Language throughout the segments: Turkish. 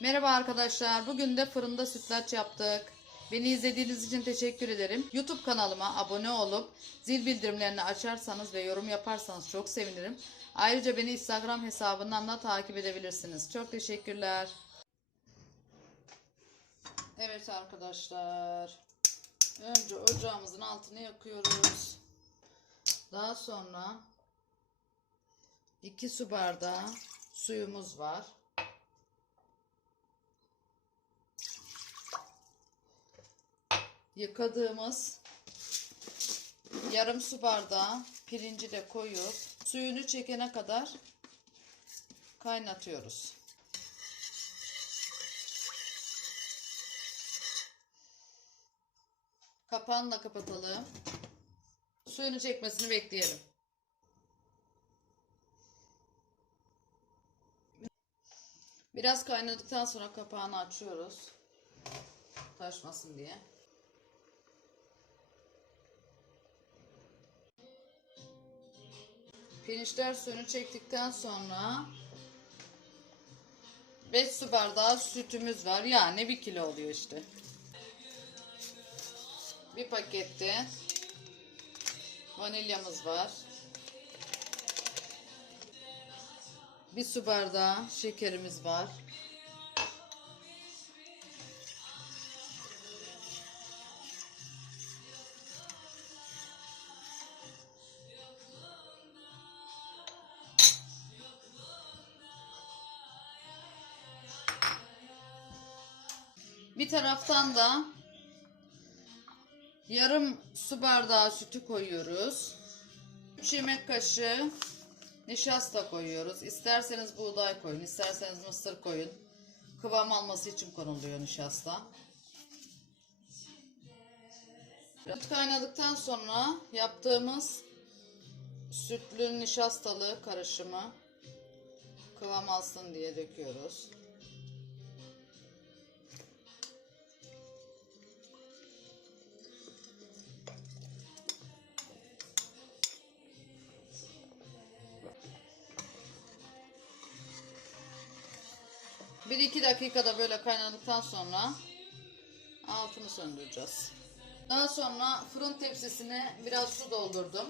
Merhaba arkadaşlar. Bugün de fırında sütlaç yaptık. Beni izlediğiniz için teşekkür ederim. YouTube kanalıma abone olup zil bildirimlerini açarsanız ve yorum yaparsanız çok sevinirim. Ayrıca beni Instagram hesabından da takip edebilirsiniz. Çok teşekkürler. Evet arkadaşlar. Önce ocağımızın altını yakıyoruz. Daha sonra 2 su bardağı suyumuz var. Yıkadığımız yarım su bardağı pirinci de koyup suyunu çekene kadar kaynatıyoruz. Kapağını kapatalım. Suyunu çekmesini bekleyelim. Biraz kaynadıktan sonra kapağını açıyoruz. Taşmasın diye. Pirinçler suyunu çektikten sonra 5 su bardağı sütümüz var. Yani 1 kilo oluyor işte. Bir pakette vanilyamız var. Bir su bardağı şekerimiz var. Bir taraftan da yarım su bardağı sütü koyuyoruz. 3 yemek kaşığı nişasta koyuyoruz. İsterseniz buğday koyun, isterseniz mısır koyun. Kıvam alması için konuluyor nişasta. Süt kaynadıktan sonra yaptığımız sütlü nişastalı karışımı kıvam alsın diye döküyoruz. Bir iki dakikada böyle kaynadıktan sonra altını söndüreceğiz. Daha sonra fırın tepsisine biraz su doldurdum.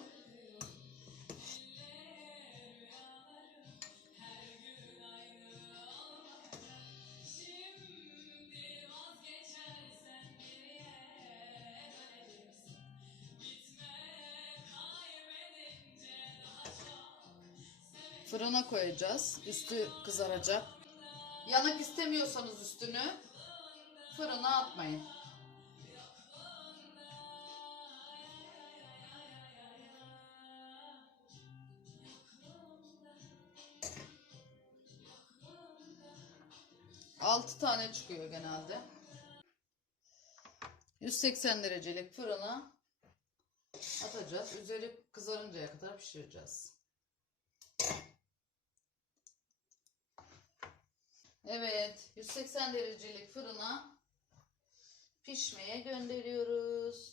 Fırına koyacağız. Üstü kızaracak. Yanık istemiyorsanız üstünü fırına atmayın. Altı tane çıkıyor genelde. 180 derecelik fırına atacağız. Üzeri kızarıncaya kadar pişireceğiz. Evet, 180 derecelik fırına pişmeye gönderiyoruz.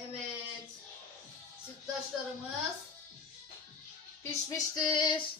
Evet, sütlaçlarımız pişmiştir.